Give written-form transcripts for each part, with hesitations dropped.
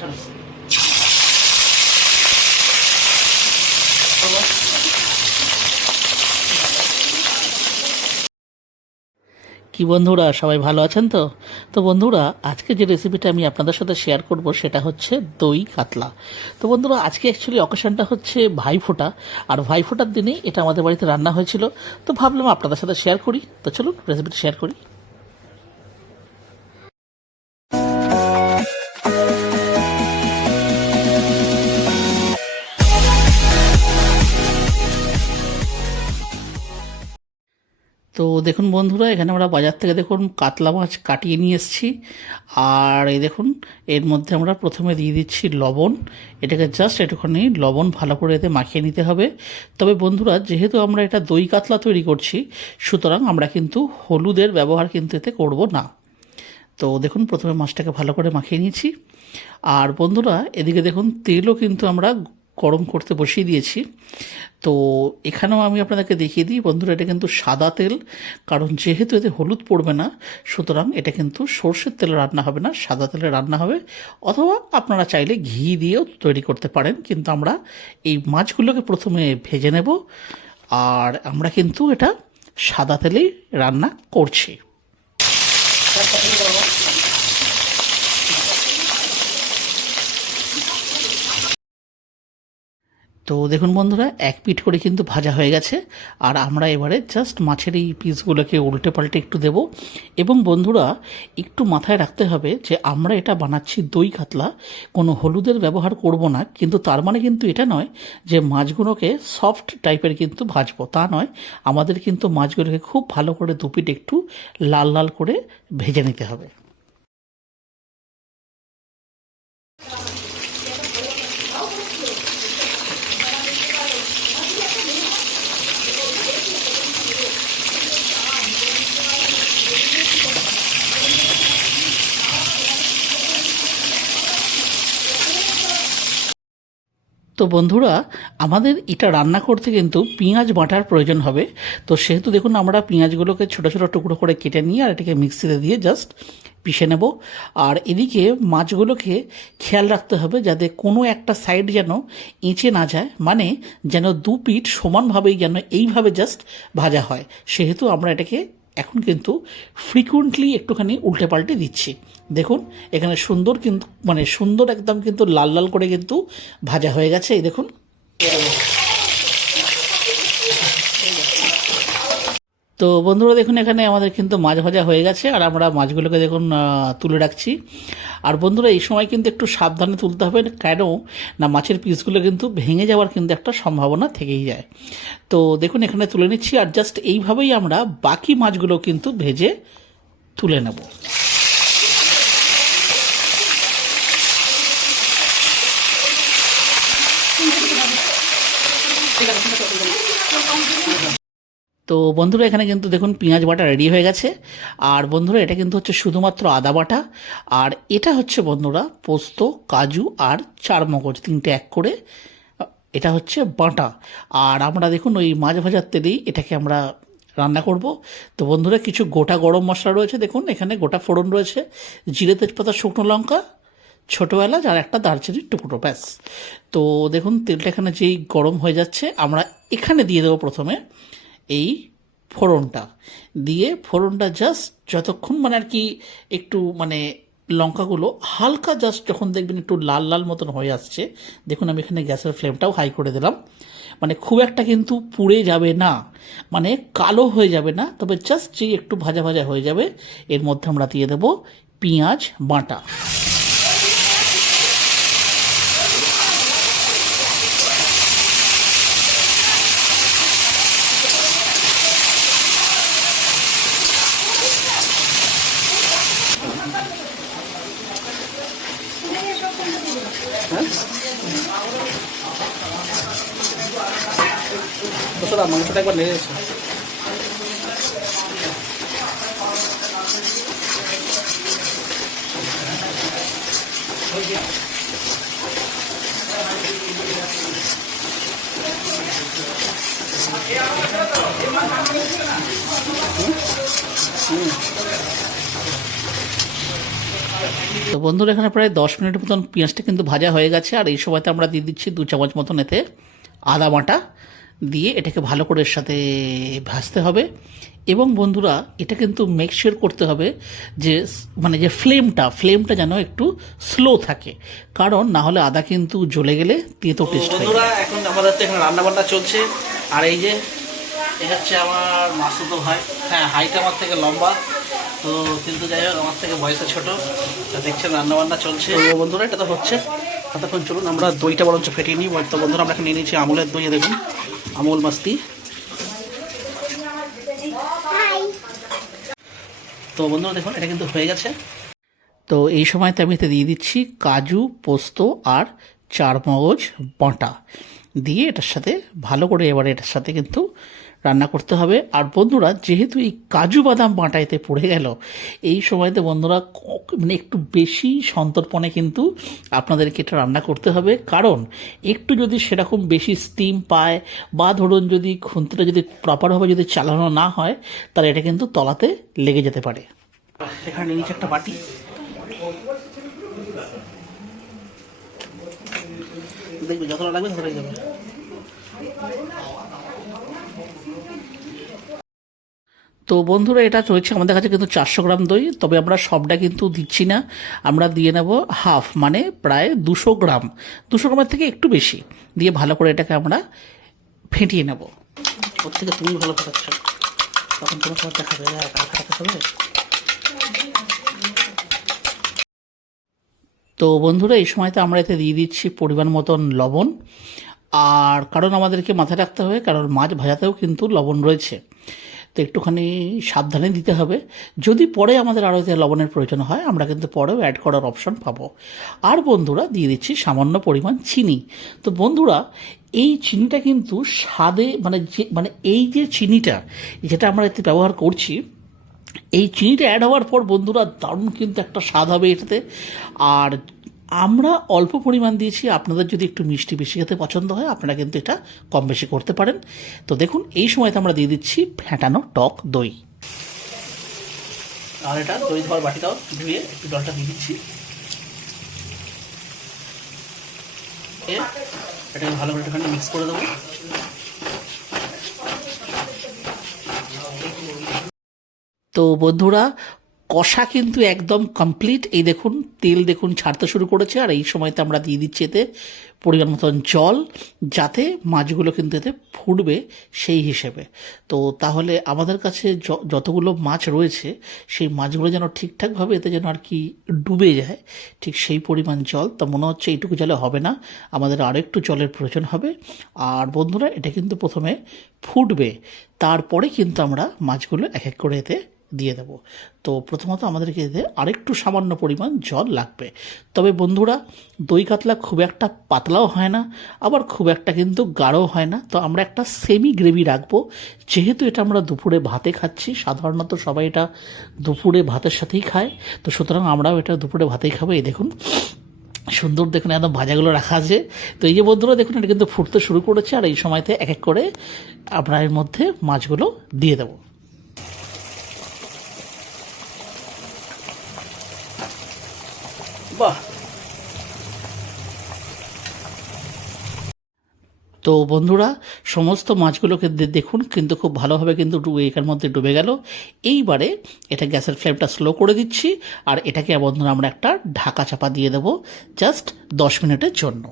কি বন্ধুরা, সবাই ভালো আছেন তো? তো বন্ধুরা, আজকে যে রেসিপিটা আমি আপনাদের সাথে শেয়ার করব সেটা হচ্ছে দই কাতলা। তো বন্ধুরা, আজকে অ্যাকচুয়ালি অকেশনটা হচ্ছে ভাইফোঁটা, আর ভাইফোঁটার দিনে এটা আমাদের বাড়িতে রান্না হয়েছিল। তো ভাবলাম আপনাদের সাথে শেয়ার করি। তো চলুন রেসিপিটা শেয়ার করি। তো দেখুন বন্ধুরা, এখানে আমরা বাজার থেকে দেখুন কাতলা মাছ কাটিয়ে নিয়ে এসেছি। আর এই দেখুন, এর মধ্যে আমরা প্রথমে দিয়ে দিচ্ছি লবণ। এটাকে জাস্ট একটুখানি লবণ ভালো করে এতে মাখিয়ে নিতে হবে। তবে বন্ধুরা, যেহেতু আমরা এটা দই কাতলা তৈরি করছি, সুতরাং আমরা কিন্তু হলুদের ব্যবহার কিন্তু এতে করব না। তো দেখুন, প্রথমে মাছটাকে ভালো করে মাখিয়ে নিয়েছি। আর বন্ধুরা, এদিকে দেখুন তেলও কিন্তু আমরা গরম করতে বসিয়ে দিয়েছি। তো এখানেও আমি আপনাদেরকে দেখিয়ে দিই বন্ধুরা, এটা কিন্তু সাদা তেল, কারণ যেহেতু এতে হলুদ পড়বে না, সুতরাং এটা কিন্তু সর্ষের তেলে রান্না হবে না, সাদা তেলে রান্না হবে। অথবা আপনারা চাইলে ঘি দিয়েও তৈরি করতে পারেন, কিন্তু আমরা এই মাছগুলোকে প্রথমে ভেজে নেব। আর আমরা কিন্তু এটা সাদা তেলেই রান্না করছি। তো দেখুন বন্ধুরা, এক পিঠ করে কিন্তু ভাজা হয়ে গেছে। আর আমরা এবারে জাস্ট মাছের এই পিসগুলোকে উল্টে পাল্টে একটু দেব। এবং বন্ধুরা, একটু মাথায় রাখতে হবে যে আমরা এটা বানাচ্ছি দই কাতলা, কোনো হলুদের ব্যবহার করব না। কিন্তু তার মানে কিন্তু এটা নয় যে মাছগুলোকে সফট টাইপের কিন্তু ভাজবো, তা নয়। আমাদের কিন্তু মাছগুলোকে খুব ভালো করে দুপিঠ একটু লাল লাল করে ভেজে নিতে হবে। তো বন্ধুরা, আমাদের এটা রান্না করতে কিন্তু পেঁয়াজ বাটার প্রয়োজন হবে। তো সেহেতু দেখুন, আমরা পেঁয়াজগুলোকে ছোটো ছোটো টুকরো করে কেটে নিয়ে আর এটাকে মিক্সিতে দিয়ে জাস্ট পিষে নেব। আর এদিকে মাছগুলোকে খেয়াল রাখতে হবে যাতে কোনো একটা সাইড যেন এঁচে না যায়, মানে যেন দু পিঠ সমানভাবেই যেন এইভাবে জাস্ট ভাজা হয়। সেহেতু আমরা এটাকে এখন কিন্তু ফ্রিকুয়েন্টলি একটুখানি উল্টে পাল্টে দিচ্ছি। দেখুন, এখানে সুন্দর কিন্তু মানে সুন্দর একদম কিন্তু লাল লাল করে কিন্তু ভাজা হয়ে গেছে। এই দেখুন। তো বন্ধুরা দেখুন, এখানে আমাদের কিন্তু মাছ ভাজা হয়ে গেছে। আর আমরা মাছগুলোকে দেখুন তুলে রাখছি। আর বন্ধুরা, এই সময় কিন্তু একটু সাবধানে তুলতে হবে, কেন না মাছের পিসগুলো কিন্তু ভেঙে যাওয়ার কিন্তু একটা সম্ভাবনা থেকেই যায়। তো দেখুন, এখানে তুলে নিচ্ছি। আর জাস্ট এইভাবেই আমরা বাকি মাছগুলো কিন্তু ভেজে তুলে নেব। তো বন্ধুরা, এখানে কিন্তু দেখুন পেঁয়াজ বাটা রেডি হয়ে গেছে। আর বন্ধুরা, এটা কিন্তু হচ্ছে শুধুমাত্র আদা বাটা। আর এটা হচ্ছে বন্ধুরা পোস্ত, কাজু আর চারমগজ তিনটে এক করে এটা হচ্ছে বাটা। আর আমরা দেখুন ওই মাছ ভাজার তেলেই এটাকে আমরা রান্না করব। তো বন্ধুরা, কিছু গোটা গরম মশলা রয়েছে, দেখুন এখানে গোটা ফোড়ন রয়েছে, জিরে, তেজপাতা, শুকনো লঙ্কা, ছোটো এলাচ আর একটা দারচিনির টুকরো, ব্যাস। তো দেখুন, তেলটা এখানে যেই গরম হয়ে যাচ্ছে, আমরা এখানে দিয়ে দেবো প্রথমে এই ফোড়নটা। দিয়ে ফোড়নটা জাস্ট যতক্ষণ মানে আর কি একটু মানে লঙ্কাগুলো হালকা জাস্ট যখন দেখবেন একটু লাল লাল মতন হয়ে আসছে, দেখুন আমি এখানে গ্যাসের ফ্লেমটাও হাই করে দিলাম। মানে খুব একটা কিন্তু পুড়ে যাবে না, মানে কালো হয়ে যাবে না, তবে জাস্ট যেই একটু ভাজা ভাজা হয়ে যাবে, এর মধ্যে আমরা দিয়ে দেবো পেঁয়াজ বাটা। মাংসটা একবার নেড়ে এসো। তো বন্ধুরা এখানে প্রায় 10 মিনিট মতন পেঁয়াজটা কিন্তু ভাজা হয়ে গেছে, আর এই সময়তে আমরা দিয়ে দিচ্ছি 2 চামচ মতন এতে আদা বাটা দিয়ে এটাকে ভালো করে এর সাথে ভাজতে হবে। এবং বন্ধুরা এটা কিন্তু মেক শিওর করতে হবে যে মানে যে ফ্লেমটা যেন একটু স্লো থাকে, কারণ না হলে আদা কিন্তু জ্বলে গেলে তেতো টেস্ট হয়। বন্ধুরা এখন আমাদের তো এখানে রান্নাবান্না চলছে, আর এই যে এটা হচ্ছে আমার মাসুতো ভাই। হ্যাঁ, হাইট আমার থেকে লম্বা, তো কিন্তু যাই হোক আমার থেকে বয়সে ছোটো। দেখছেন রান্নাবান্না চলছে। তো বন্ধুরা এটা তো হচ্ছে, ততক্ষণ চলুন আমরা দইটা বরঞ্চ ফেটিয়ে নিই। তো বন্ধুরা আমরা নিয়ে নিয়েছি আমুলের দই, দেখুন আমুল মাস্তি। তো বন্ধুরা দেখুন এটা কিন্তু হয়ে গেছে। তো এই সময়তে আমি এতে দিয়ে দিচ্ছি কাজু, পোস্ত আর চারমগজ বাটা দিয়ে এটার সাথে ভালো করে এবারে এটার সাথে কিন্তু রান্না করতে হবে। আর বন্ধুরা যেহেতু এই কাজু বাদাম বাটা এতে পড়ে গেল, এই সময়তে বন্ধুরা মানে একটু বেশি সন্তর্পণে কিন্তু আপনাদেরকে এটা রান্না করতে হবে, কারণ একটু যদি সেরকম বেশি স্টিম পায় বা ধরুন যদি খুন্তিটা যদি প্রপারভাবে যদি চালানো না হয়, তাহলে এটা কিন্তু তলাতে লেগে যেতে পারে। এখানে নিচে একটা বাটি, দেখবে যতটা লাগবে ততটাই যাবে। তো বন্ধুরা এটা রয়েছে আমাদের কাছে কিন্তু 400 গ্রাম দই, তবে আমরা সবটা কিন্তু দিচ্ছি না, আমরা দিয়ে নেব হাফ, মানে প্রায় 200 গ্রাম, 200 গ্রামের থেকে একটু বেশি দিয়ে ভালো করে এটাকে আমরা ফেটিয়ে নেব। ওর থেকে তুমি ভালো ফেটাচ্ছ, তখন তোমার সব দেখাবে দেখাবে। তো বন্ধুরা এই সময়তে আমরা এতে দিয়ে দিচ্ছি পরিমাণ মতন লবণ, আর কারণ আমাদেরকে মাথায় রাখতে হবে কারণ মাছ ভাজাতেও কিন্তু লবণ রয়েছে, তো একটুখানি সাবধানে দিতে হবে। যদি পরে আমাদের আরও লবণের প্রয়োজন হয় আমরা কিন্তু পরেও অ্যাড করার অপশন পাবো। আর বন্ধুরা দিয়ে দিচ্ছি সামান্য পরিমাণ চিনি। তো বন্ধুরা এই চিনিটা কিন্তু স্বাদে মানে এই যে চিনিটা যেটা আমরা এতে ব্যবহার করছি, এই চিনিটা অ্যাড হওয়ার পর বন্ধুরা দারুণ কিন্তু একটা স্বাদ হবে এটাতে। আর আমরা অল্প পরিমাণ দিয়েছি, আপনাদের যদি একটু মিষ্টি বেশি খেতে পছন্দ হয় আপনারা কিন্তু এটা কম বেশি করতে পারেন। তো দেখুন এই সময়তে আমরা দিয়ে দিচ্ছি ফেটানো টক দই, আর এটা দই ধোয়ার বাটিটাও ধুয়ে একটু জলটা দিয়ে দিচ্ছি। এটাকে ভালো করে একটুখানি মিক্স করে দেবো। তো বন্ধুরা কষা কিন্তু একদম কমপ্লিট, এই দেখুন তেল দেখুন ছাড়তে শুরু করেছে, আর এই সময়তে আমরা দিয়ে দিচ্ছি এতে পরিমাণ মতন জল, যাতে মাছগুলো কিন্তু এতে ফুটবে সেই হিসেবে। তো তাহলে আমাদের কাছে যতগুলো মাছ রয়েছে সেই মাছগুলো যেন ঠিকঠাকভাবে এতে যেন আর কি ডুবে যায়, ঠিক সেই পরিমাণ জল। তা মনে হচ্ছে এইটুকু জলে হবে না, আমাদের আরও একটু জলের প্রয়োজন হবে। আর বন্ধুরা এটা কিন্তু প্রথমে ফুটবে, তারপরে কিন্তু আমরা মাছগুলো এক এক করে এতে দিয়ে দেব। তো প্রথমত আমাদেরকে এতে আরেকটু সামান্য পরিমাণ জল লাগবে। তবে বন্ধুরা দই কাতলা খুব একটা পাতলাও হয় না, আবার খুব একটা কিন্তু গাঢ়ও হয় না, তো আমরা একটা সেমি গ্রেভি রাখবো। যেহেতু এটা আমরা দুপুরে ভাতে খাচ্ছি, সাধারণত সবাই এটা দুপুরে ভাতের সাথেই খায়, তো সুতরাং আমরাও এটা দুপুরে ভাতেই খাবো। এই দেখুন সুন্দর দেখুন একদম ভাজাগুলো রাখা আছে। তো এই যে বন্ধুরা দেখুন এটা কিন্তু ফুটতে শুরু করেছে, আর এই সময়তে এক এক করে আমরা এর মধ্যে মাছগুলো দিয়ে দেবো। বাহ, তো বন্ধুরা সমস্ত মাছগুলোকে দেখুন কিন্তু খুব ভালোভাবে কিন্তু এখানের মধ্যে ডুবে গেল। এইবারে এটা গ্যাসের ফ্লেমটা স্লো করে দিচ্ছি, আর এটাকে বন্ধুরা আমরা একটা ঢাকা চাপা দিয়ে দেবো জাস্ট 10 মিনিটের জন্য।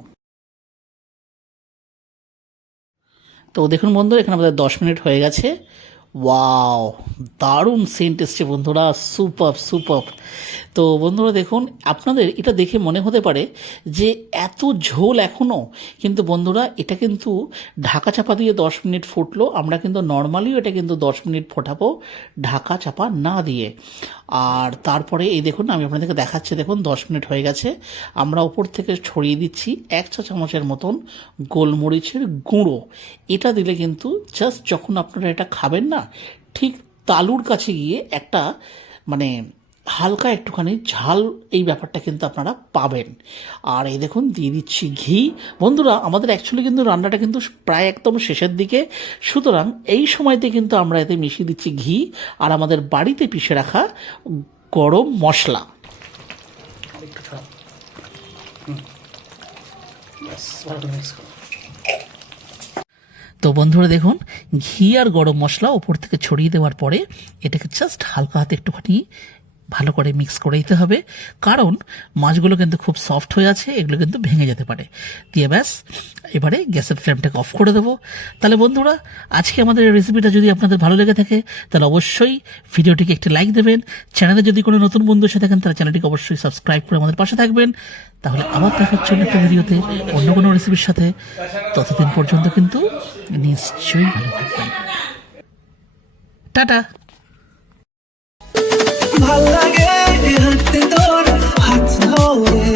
তো দেখুন বন্ধুরা এখানে আমাদের 10 মিনিট হয়ে গেছে। ওয়াও, দারুণ সেন্ট এসছে বন্ধুরা, সুপার সুপার। তো বন্ধুরা দেখুন আপনাদের এটা দেখে মনে হতে পারে যে এত ঝোল এখনও, কিন্তু বন্ধুরা এটা কিন্তু ঢাকা চাপা দিয়ে 10 মিনিট ফুটলো, আমরা কিন্তু নর্মালিও এটা কিন্তু 10 মিনিট ফোটাবো ঢাকা চাপা না দিয়ে। আর তারপরে এই দেখুন আমি আপনাদেরকে দেখাচ্ছি, দেখুন 10 মিনিট হয়ে গেছে। আমরা ওপর থেকে ছড়িয়ে দিচ্ছি 1 চা চামচের মতন গোলমরিচের গুঁড়ো। এটা দিলে কিন্তু জাস্ট যখন আপনারা এটা খাবেন না, ঠিক তালুর কাছে গিয়ে একটা মানে হালকা একটুখানি ঝাল এই ব্যাপারটা কিন্তু আপনারা পাবেন। আর এই দেখুন দিয়ে দিচ্ছি ঘি। বন্ধুরা আমাদের অ্যাকচুয়ালি কিন্তু রান্নাটা কিন্তু প্রায় একদম শেষের দিকে, সুতরাং এই সময়তে কিন্তু আমরা এতে মিশিয়ে দিচ্ছি ঘি আর আমাদের বাড়িতে পিষে রাখা গরম মশলা। একটু ব্যাস ভালো করে মিক্স করো। তো বন্ধুরা দেখুন, ঘি আর গরম মশলা ওপর থেকে ছড়িয়ে দেওয়ার পরে এটাকে জাস্ট হালকা হাতে একটুখানি ভালো করে মিক্স করে দিতে হবে, কারণ মাছগুলো কিন্তু খুব সফট হয়ে আছে, এগুলো কিন্তু ভেঙে যেতে পারে। দিয়ে ব্যাস এবারে গ্যাসের ফ্লেমটাকে অফ করে দেবো। তাহলে বন্ধুরা, আজকে আমাদের এই রেসিপিটা যদি আপনাদের ভালো লেগে থাকে তাহলে অবশ্যই ভিডিওটিকে একটি লাইক দেবেন। চ্যানেলে যদি কোনো নতুন বন্ধু এসে থাকেন তাহলে চ্যানেলটিকে অবশ্যই সাবস্ক্রাইব করে আমাদের পাশে থাকবেন। তাহলে আবার দেখা হচ্ছে অন্য একটা ভিডিওতে অন্য কোনো রেসিপির সাথে। ততদিন পর্যন্ত কিন্তু নিশ্চয়ই ভালো থাকবেন। টাটা। ভাল লাগে হাতে তোর হাত ধরে